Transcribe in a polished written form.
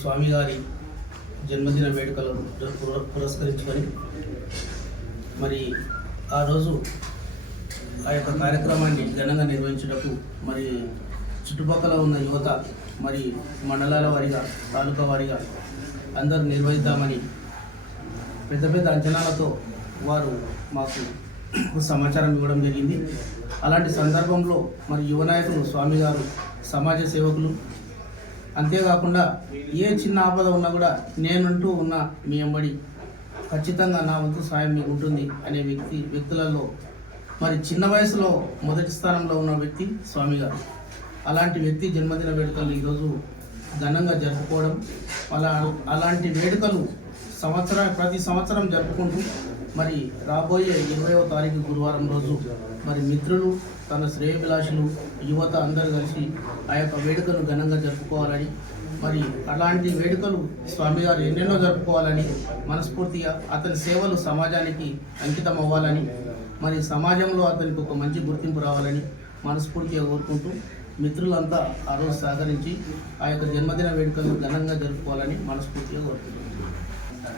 స్వామి గారి జన్మదిన వేడుకలను పురస్కరించుకొని మరి ఆ రోజు ఆ యొక్క కార్యక్రమాన్ని ఘనంగా నిర్వహించుటకు మరి చుట్టుపక్కల ఉన్న యువత మరి మండలాల వారీగా తాలూకా వారీగా అందరూ నిర్వహిద్దామని పెద్ద పెద్ద అంచనాలతో వారు మాకు సమాచారం ఇవ్వడం జరిగింది. అలాంటి సందర్భంలో మరి యువ నాయకులు స్వామి గారు సమాజ సేవకులు, అంతేకాకుండా ఏ చిన్న ఆపద ఉన్నా కూడా నేనంటూ ఉన్న మీ వెంబడి ఖచ్చితంగా నా వంతు సాయం మీకు ఉంటుంది అనే వ్యక్తులలో మరి చిన్న వయసులో మొదటి స్థానంలో ఉన్న వ్యక్తి స్వామి గారు. అలాంటి వ్యక్తి జన్మదిన వేడుకలు ఈరోజు ఘనంగా జరుపుకోవడం, అలాంటి వేడుకలు ప్రతి సంవత్సరం జరుపుకుంటూ మరి రాబోయే 20వ తారీఖు గురువారం రోజు మరి మిత్రులు, తన శ్రేయభిలాషులు, యువత అందరూ కలిసి ఆ యొక్క వేడుకను ఘనంగా జరుపుకోవాలని, మరి అలాంటి వేడుకలు స్వామి గారు ఎన్నెన్నో జరుపుకోవాలని మనస్ఫూర్తిగా అతని సేవలు సమాజానికి అంకితం అవ్వాలని, మరి సమాజంలో అతనికి ఒక మంచి గుర్తింపు రావాలని మనస్ఫూర్తిగా కోరుకుంటూ మిత్రులంతా ఆ రోజు సహకరించి ఆ యొక్క జన్మదిన వేడుకలు ఘనంగా జరుపుకోవాలని మనస్ఫూర్తిగా కోరుకుంటున్నాను.